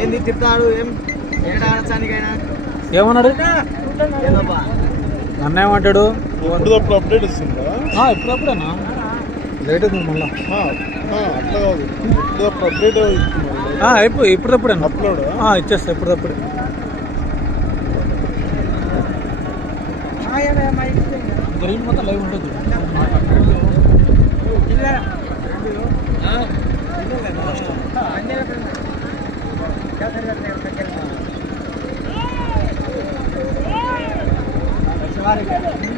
ఏంది తిప్పుతాడు ఏం ఏడాచానికైనా ఏమన్నాడు? ఏదోపా అన్న ఏమంటాడు? ఎప్పుడప్పుడు అప్డేట్ ఇస్తుందా? ఆ, ఎప్పుడప్పుడేనా లేట్ అవుతుంది మళ్ళా. అట్లా కాదు. అప్డేట్ అయిపోయి ఇప్పుడప్పుడేనా అప్లోడ్? ఇచ్చేస్తా ఎప్పుడప్పుడు జరిగిన మొత్తం లైవ్ ఉంటుంది cara aqui.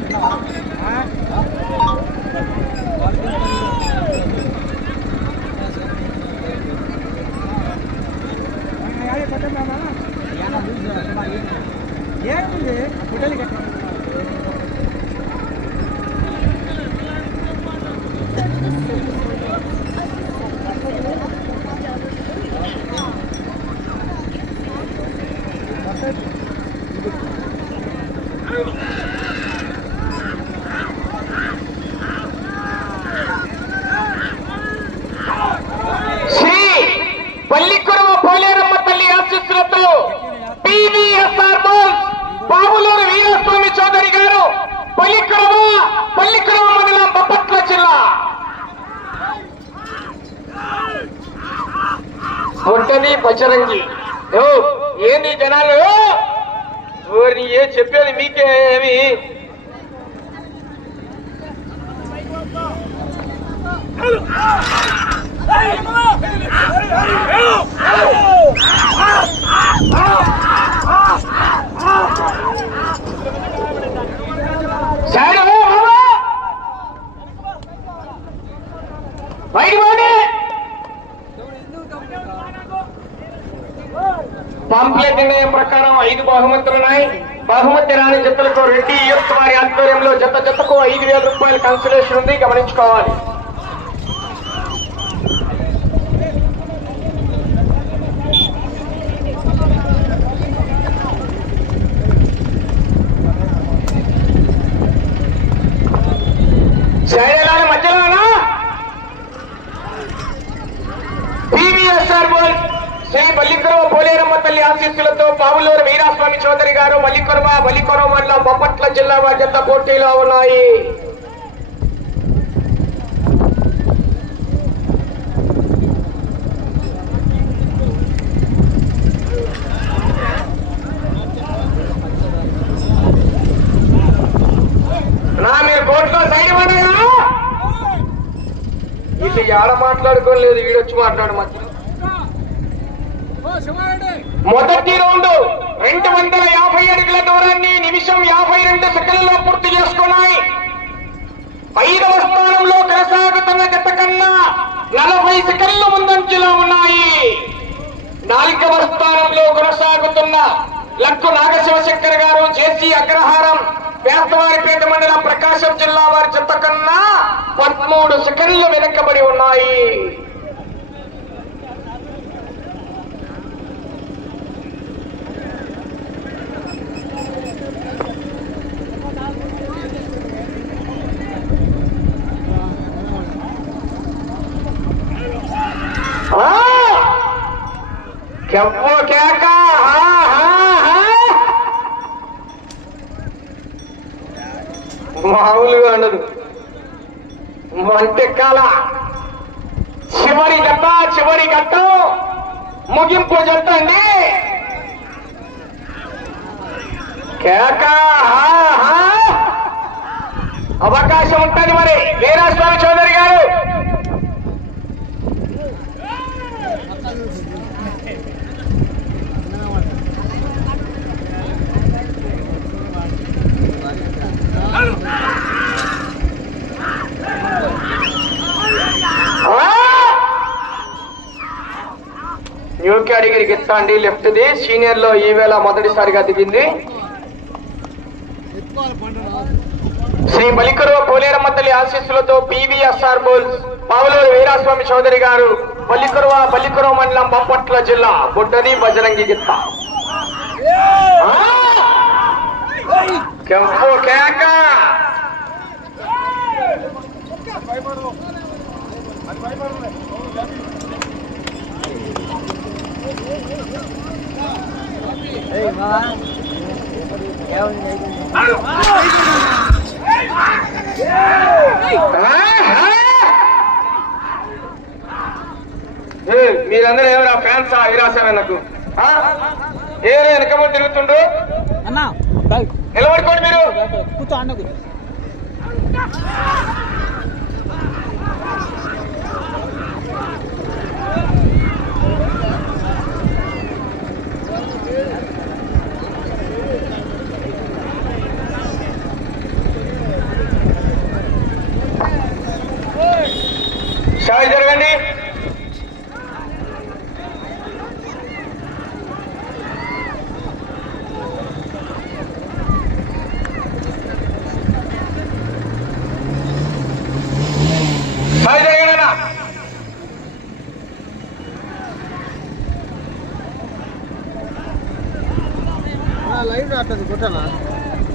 బజరంగి ఏంది జనాలు ఓరి ఏ చెప్పేది మీకే ఏమి Ah! పాంప్లెట్ నిర్ణయం ప్రకారం ఐదు బహుమతులు ఉన్నాయి బహుమతి రాని జతలకు రెడ్డి యూత్ వారి ఆధ్వర్యంలో జత జతకు ఐదు వేల రూపాయల కన్సలేషన్ ఉంది. గమనించుకోవాలి శైలగాని మధ్యలోనా పివిఎస్ఆర్ బోల్ శ్రీ మల్లికరవ పోలేరమ్మ తల్లి ఆశీస్సులతో పావులూరు వీరాస్వామి చౌదరి గారు మల్లికొరవ మల్లికొరవ మండలం బొప్పట్ల జిల్లా వారి జత పోటీలో ఉన్నాయి. ఇది ఆడ మాట్లాడుకోలేదు వీడొచ్చి మాట్లాడు మధ్య మొదటి రౌండ్. రెండు వందల యాభై అడుగుల దూరాన్ని నిమిషం యాభై రెండు సెకండ్లలో పూర్తి చేసుకున్నాయి. ఐదవ స్థానంలో కొనసాగుతున్న గత కన్నా నలభై సెకండ్లు ముందంజలో ఉన్నాయి. నాలుగవ స్థానంలో కొనసాగుతున్న లక్కు నాగశివశంకర్ గారు జేసీ అగ్రహారం పేదవారిపేట మండలం ప్రకాశం జిల్లా వారి చెత్త కన్నా పదమూడు సెకండ్లు వెనకబడి ఉన్నాయి ఆ! కెవ్వు కేక మామూలుగా ఉండదు మంటెక్కాల చివరి గట్ట చివరి గట్ట ముగింపు చెప్తండి అండి కేక అవకాశం ఉంటుంది మరి వీరాస్వామి చౌదరి గారు న్యూ కేటగిరీకి ఇస్తా అండి లెఫ్ట్ ది. సీనియర్లో మొదటిసారిగా దిగింది. శ్రీ బలికరువ పోలేరమ్మ తల్లి ఆశీస్సులతో పివిఎస్ఆర్ బోల్స్ పావులూరు వీరాస్వామి చౌదరి గారు బలికరువ బల్లికరువ మండలం బొప్పట్ల జిల్లా బుడ్డది బజరంగి గిత్త. ఆ! మీరందరూ ఎవరా ఫ్యాన్స్ ఇరాసా నాకు ఏ వెనకమో తిరుగుతుండ్రు? అన్నా నిలబడుకోండి మీరు. కూర్చో అన్న కూర్చో.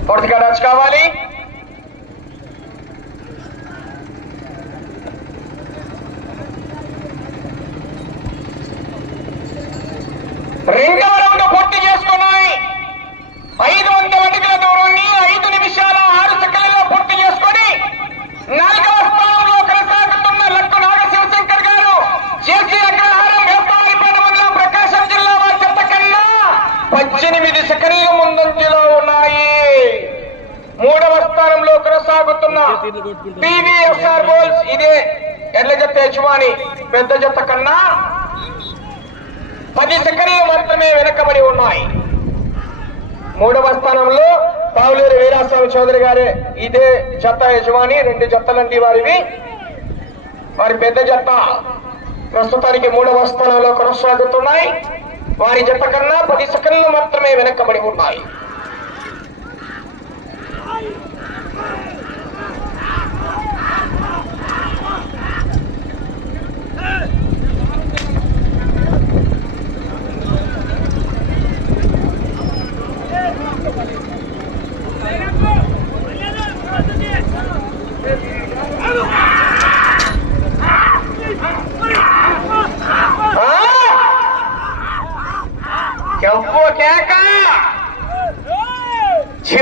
పూర్తిగా కావాలి రెండవ రౌండ్ పూర్తి చేసుకున్నాయి ఐదు వందల అడుగుల దూరాన్ని ఐదు నిమిషాల ఆరు సెకండ్లలో పూర్తి చేసుకొని నాలుగవ స్థానంలో కొనసాగుతున్న లక్కు నాగ శివశంకర్ గారు చేసి అగ్రహారం వేపాలిపేట మండలం ప్రకాశం జిల్లా వారి చెత్త కన్నా పద్దెనిమిది సెకండ్ల ముందంజలో ఉన్నాయి మూడవ స్థానంలో కొనసాగుతున్న టీవీఎస్ఆర్ బోల్స్ ఇదే ఎడ్ల జత యజమాని పెద్ద జత కన్నా పది మాత్రమే వెనకబడి ఉన్నాయి. మూడవ స్థానంలో పావులేరు వీరాస్వామి చౌదరి గారే ఇదే జత యజమాని రెండు జతలంటి వారివి. వారి పెద్ద జత ప్రస్తుతానికి మూడవ స్థానంలో కొనసాగుతున్నాయి. వారి జత కన్నా పది సెకండ్లు మాత్రమే వెనకబడి ఉన్నాయి.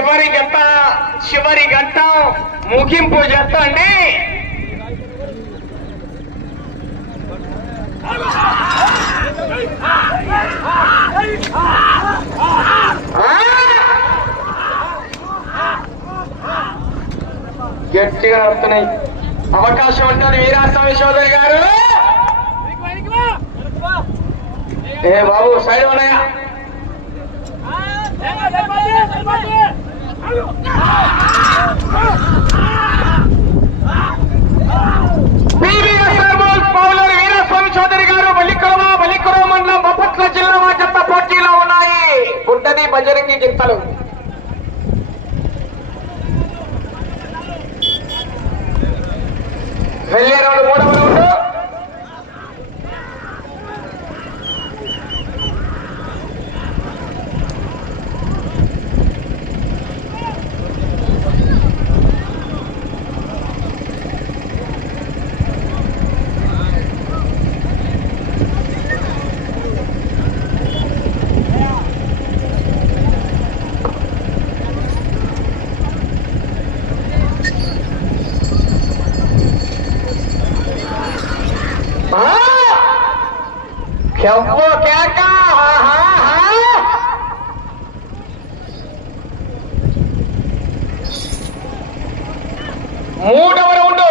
చివరి గంట చివరి గంట ముగింపు జత అండి గట్టిగా నడుతున్నాయి అవకాశం ఉంటుంది వీరాస్వామి చౌదరి గారు. ఏ బాబు సైడ్ ఉన్నాయా 哎呦！哎呦 చెవ్వు కేక ఆహాహా. మూడవ రౌండ్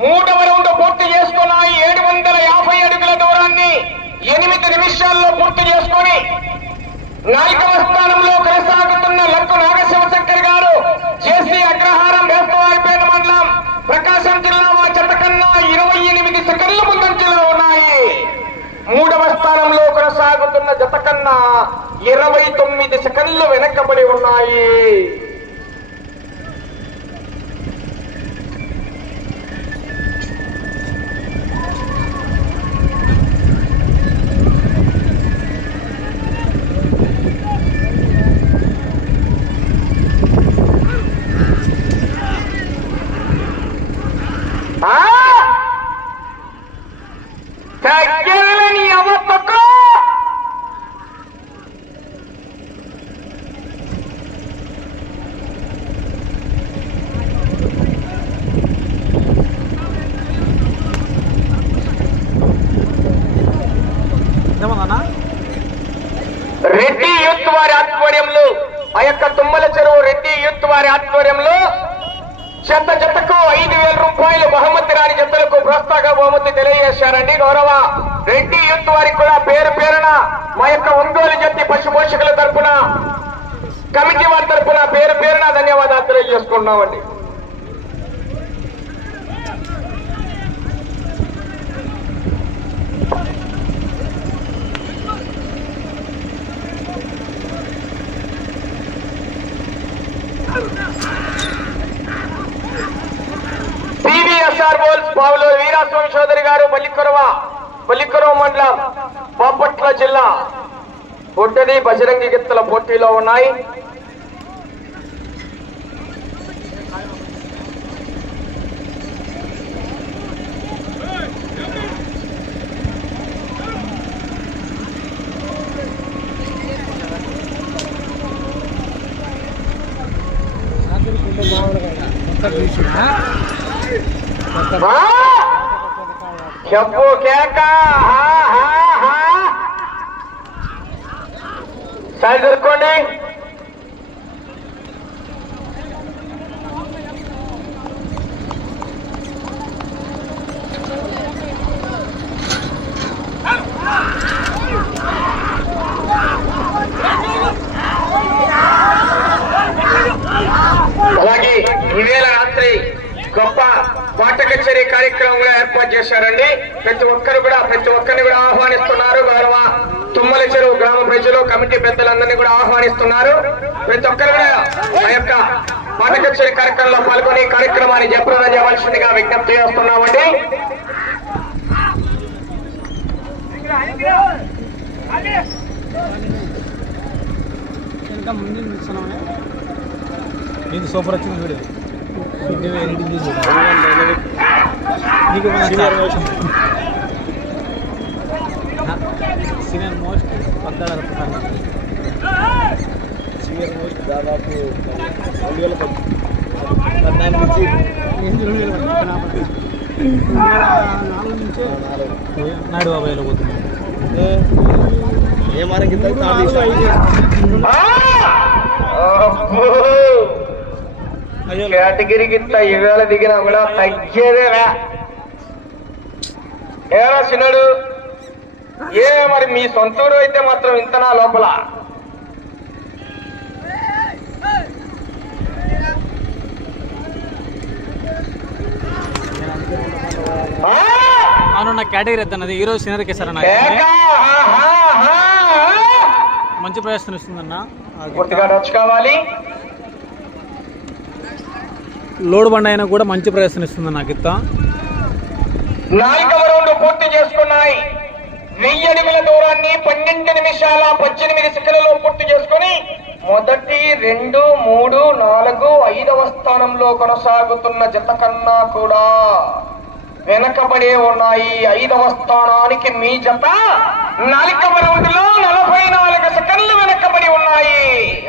మూడవ రౌండ్ పూర్తి చేసుకున్నాయి ఏడు వందల యాభై అడుగుల దూరాన్ని ఎనిమిది నిమిషాల్లో పూర్తి చేసుకొని నాలుగవ స్థానంలో కొనసాగుతున్న లక్కు నాగశివశంకర్ గారు జేసీ అగ్రహారం వేస్తవారిపేట మండలం ప్రకాశం జిల్లా మా చెత్త కన్నా ఇరవై ఎనిమిది సెకండ్ల ముందంజలో ఉన్నాయి మూడవ స్థానంలో కొనసాగుతున్న జత కన్నా ఇరవై తొమ్మిది సెకండ్లు వెనకబడి ఉన్నాయి. ఉన్నామండి. పివిఎస్ఆర్ బోల్స్ బావులో వీరాస్వామి చౌదరి గారు బల్లికొరవ బల్లికొరవ మండలం బాపట్ల జిల్లా. ఒడ్డది బజరంగి గిత్తల పోటీలో ఉన్నాయి. का हा हा हा साइड చూస్తున్నామే ఇది సూపర్ వచ్చింది వీడియో. సీనియర్ మోస్ట్ పద్నాలుగు సీనియర్ మోస్ట్ దాదాపు రెండు వేల పద్- పద్నాలుగు నుంచి నాడు నుంచే నాయుడు బాబాయ్లో పోతున్నాం ఏ, ఏ మారం కింద దిగినా కూడా తగ్గేదేరా ఏరా చిన్నడు ఏ మరి మీ సొంత ఊరు అయితే మాత్రం ఇంతనా లోపల ఆ! అవును నా కేటగిరీ ఎత్తన్నది ఈరోజు సీనియర్కి సార్ నాకు కేక! ఆహా! ఆహా! మంచి ప్రయత్నం ఇస్తుందన్న లోడ్ బండి అయినా కూడా మంచి ప్రయత్నం ఇస్తుంది నాకు ఇత్త నాలుగవ రౌండ్ పూర్తి చేసుకున్నాయి వెయ్యి అడుగుల దూరాన్ని పన్నెండు నిమిషాల పద్దెనిమిది సెకండ్లలో పూర్తి చేసుకుని మొదటి రెండు మూడు నాలుగు ఐదవ స్థానంలో కొనసాగుతున్న జత కన్నా కూడా వెనకబడే ఉన్నాయి ఐదవ స్థానానికి మీ జత. నాలుగవ రౌండ్లో నలభై నాలుగు సెకండ్లు వెనకబడి ఉన్నాయి.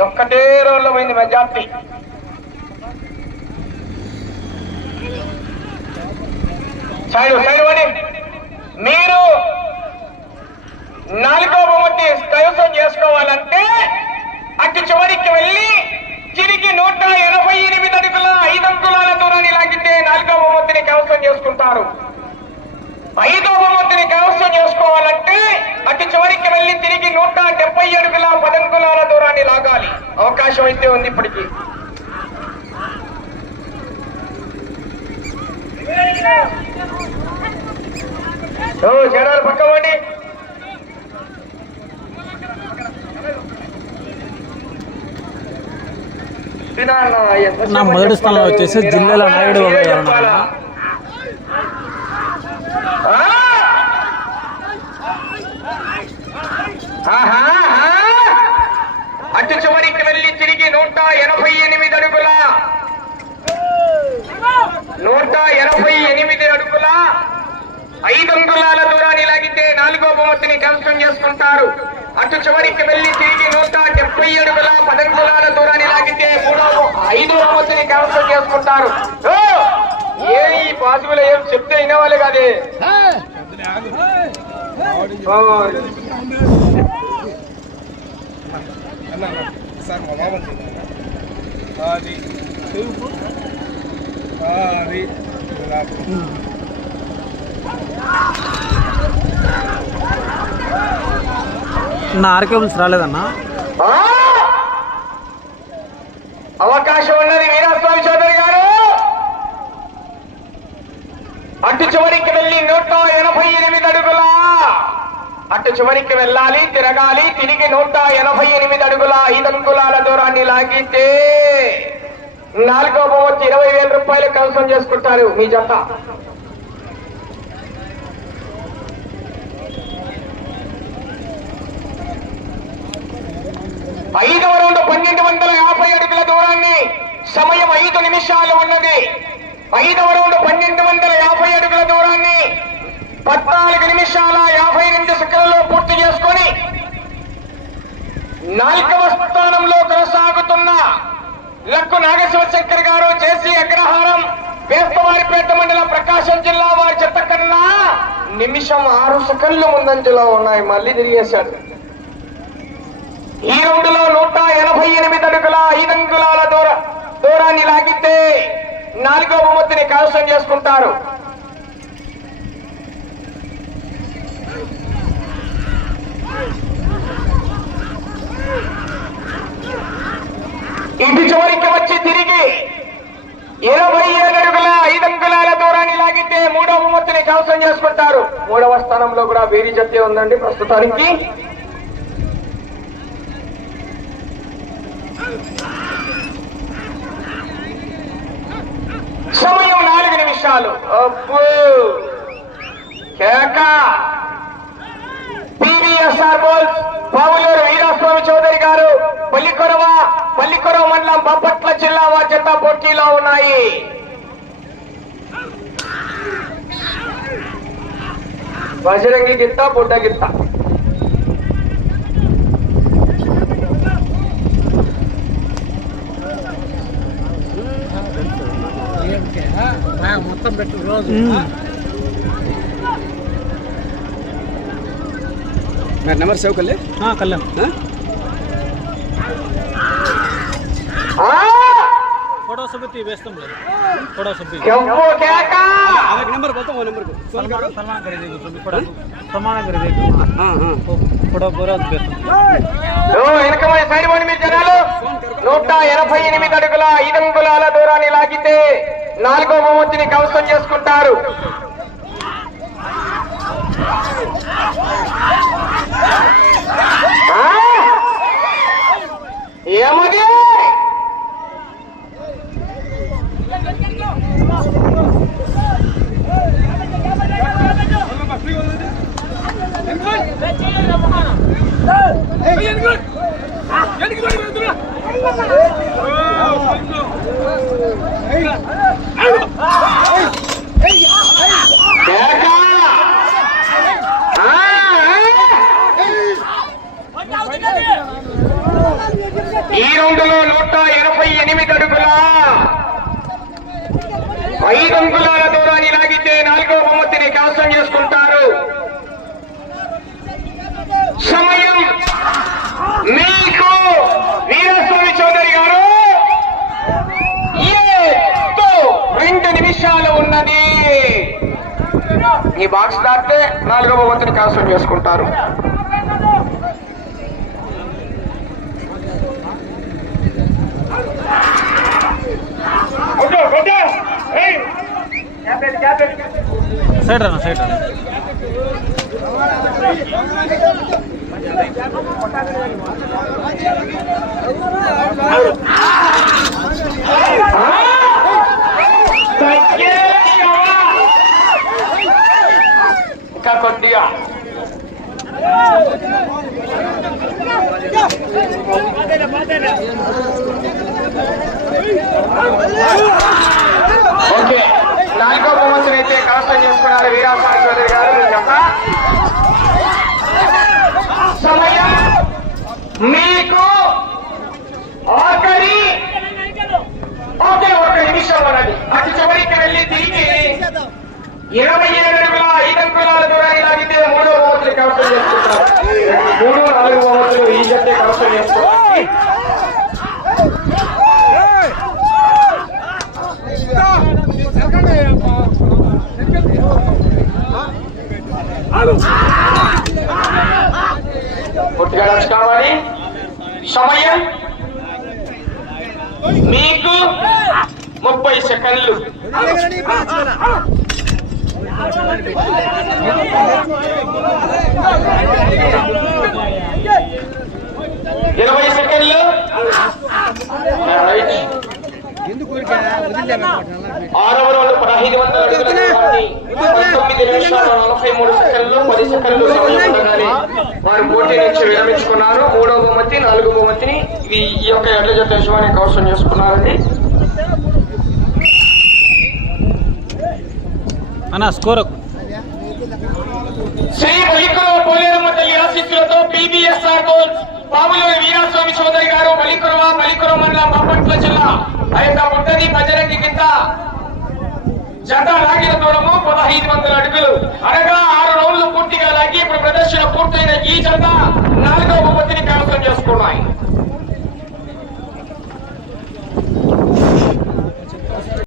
ఒక్కటే రోజులో పోయింది మెజార్టీ. సైడ్ సైడ్ పడి. మీరు నాలుగో బొమ్మటి కైవసం చేసుకోవాలంటే అటు చివరికి వెళ్ళి తిరిగి నూట ఎనభై ఎనిమిది అడుగుల ఐదు దూరాన్ని లాగితే నాలుగో బొమ్మతిని కవసం చేసుకుంటారు. ఐదో బొమ్మతిని కవసం చేసుకోవాలంటే అటు చివరికి వెళ్ళి తిరిగి నూట డెబ్బై అడుగుల పదంగుళాల దూరాన్ని లాగాలి. అవకాశం అయితే ఉంది ఇప్పటికీ. ఓ జనాలు పక్కవండి నా మొదటి స్థానంలో వచ్చేసి జిల్లాల నాయుడు బాబాయ్ గారు అటు చివరికి వెళ్ళి తిరిగి నూట ఎనభై ఎనిమిది అడుగుల నూట ఎనభై ఎనిమిది అడుగుల ఐదు అంగుళాల దూరాన్ని లాగితే నాలుగో బొమ్మతిని కైవసం చేసుకుంటారు. అటు చివరికి వెళ్ళి తిరిగి నూట డెబ్బై అడుగుల పదంగుళాల దూరాన్ని లాగితే మూడో ఐదో బహుమతిని క్యాన్సల్ చేసుకుంటారు. ఏ ఈ పాసిబుల్ ఏం చెప్తే వినేవాళ్ళు కాదు. ఫోర్ సార్ మా మామ అది అది నాకు నా ఆర్కేబుల్స్ రాలేదన్నా. అవకాశం ఉన్నది వీరాస్వామి చౌదరి గారు. అటు చివరికి వెళ్ళి నూట ఎనభై ఎనిమిది అడుగుల. అటు చివరికి వెళ్ళాలి తిరగాలి తిరిగి నూట ఎనభై ఎనిమిది అడుగుల ఐదు అంగుళాల దూరాన్ని లాగితే నాలుగో బొమ్మ ఇరవై వేల రూపాయలు కలసం చేసుకుంటారు. మీ జత ఐదవ రౌండ్ పన్నెండు వందల యాభై అడుగుల దూరాన్ని సమయం ఐదు నిమిషాలు ఉన్నది. ఐదవ రౌండ్ పన్నెండు వందల యాభై అడుగుల దూరాన్ని పద్నాలుగు నిమిషాల యాభై రెండు సెకండ్లలో పూర్తి చేసుకొని నాలుగవ స్థానంలో కొనసాగుతున్న లక్కు నాగేశ్వర శంకర్ గారు చేసి అగ్రహారం వేస్తవారిపేట మండలం ప్రకాశం జిల్లా వారి చెత్త కన్నా నిమిషం ఆరు సెకండ్లు ముందంజలో ఉన్నాయి. మళ్ళీ తిరిగేశాడు. ఈ రౌండ్లో నూట ఎనభై ఎనిమిది అడుగుల ఐదు అంగుళాల దూర దూరాన్ని లాగితే నాలుగో బహుమతిని కైవసం చేసుకుంటారు. ఇది చివరికి వచ్చి తిరిగి ఇరవై ఏడు అడుగుల ఐదు అంగుళాల దూరాన్ని లాగితే మూడవ బహుమతిని కైవసం చేసుకుంటారు. మూడవ స్థానంలో కూడా వీరి జట్టే ఉందండి ప్రస్తుతానికి. సమయం నాలుగు నిమిషాలు. అబ్బో! కేక! పివిఎస్ఆర్ బోల్స్ పావులూరు వీరాస్వామి చౌదరి గారు పల్లికొరవ పల్లికొరవ మండలం బాపట్ల జిల్లా వారి జత పోటీలో ఉన్నాయి. బజరంగి గిత్త బుడ్డ గిత్త మొత్తం పెట్టు రోజు मेरा नंबर सेव कर ले हाँ कर लें फोटो सब ती बेस्ट हम लोग फोटो सब क्यों वो क्या का अब एक नंबर बोलता हूँ नंबर को सलमान सलमान कर देगा तुम फोटो सलमान कर देगा हाँ हाँ फोटो पूरा बेस्ट ఓ వెనకమైన సైడ్ పోని మీరు జనాలు నూట ఎనభై ఎనిమిది అడుగుల ఐదు అంగుళాల దూరాన్ని లాగితే నాలుగో బహుమతిని కవసం చేసుకుంటారు ఆ? ఏమది కేక! ఆ, ఆ! ఈ రౌండ్లో నూట ఎనభై ఎనిమిది అడుగుల ఐదు అంగుళాల దూరాన్ని లాగితే నాలుగో బహుమతిని కవసం చేసుకుంటారు సమయం మీకు వీరస్వామి చౌదరి గారు ఏతో రెండు నిమిషాలు ఉన్నది బాక్స్ దాటితే నాలుగో బహుమతిని కవసం చేసుకుంటారు సైడ్ రా సైడ్ రా కొద్దిగా ఓకే నాలుగో బహుమతిని అయితే కవసం చేసుకున్నారు వీరాస్వామి చౌదరి గారు మీరు చెప్ప సమయం మీకు ఆఖరి ఒకే ఒక నిమిషం ఉన్నది అటు చివరికి వెళ్ళి తిరిగి ఇరవై ఏడు అడుగుల ఐదు అంకణాల దూరాన్ని లాగితే మూడో బహుమతిని కవసం చేసుకుంటారు మూడు నాలుగు బహుమతులు ఈ జట్టే కవసం చేసుకోవాలి పూర్తిగా లక్ష కావాలి సమయం మీకు ముప్పై సెకండ్లు. ఇరవై సెకండ్లు. ఆరవ రౌండ్ పదహైదు వందల పంతొమ్మిది నిమిషాల నలభై మూడు సెకండ్లు పది సెకండ్లు సమయం ఉండగానే వారు పోటీ నుంచి విరమించుకున్నారు. మూడో బహుమతి నాలుగో బహుమతిని. ఈ యొక్క ఎడ్ల జట్ల యజమాని కవసం చేసుకున్నారండి. అన్న స్కోర్ శ్రీ బలికురవ పోలేరమ్మ తల్లి ఆశీస్సులతో పిబిఎస్ఆర్ గోల్స్ పాములూరి వీరాస్వామి చౌదరి గారు బలికురవ బలికురవ మండలం బాపట్ల జిల్లా. ఆ యొక్క ముట్టది బజరంగి కింద జత లాగిన దూరము పదహైదు వందల అడుగులు. అనగా ఆరు రౌండ్లు పూర్తిగా లాగి ఇప్పుడు ప్రదర్శన పూర్తయిన ఈ జత నాలుగవ బహుమతిని కైవసం చేసుకున్నాయి.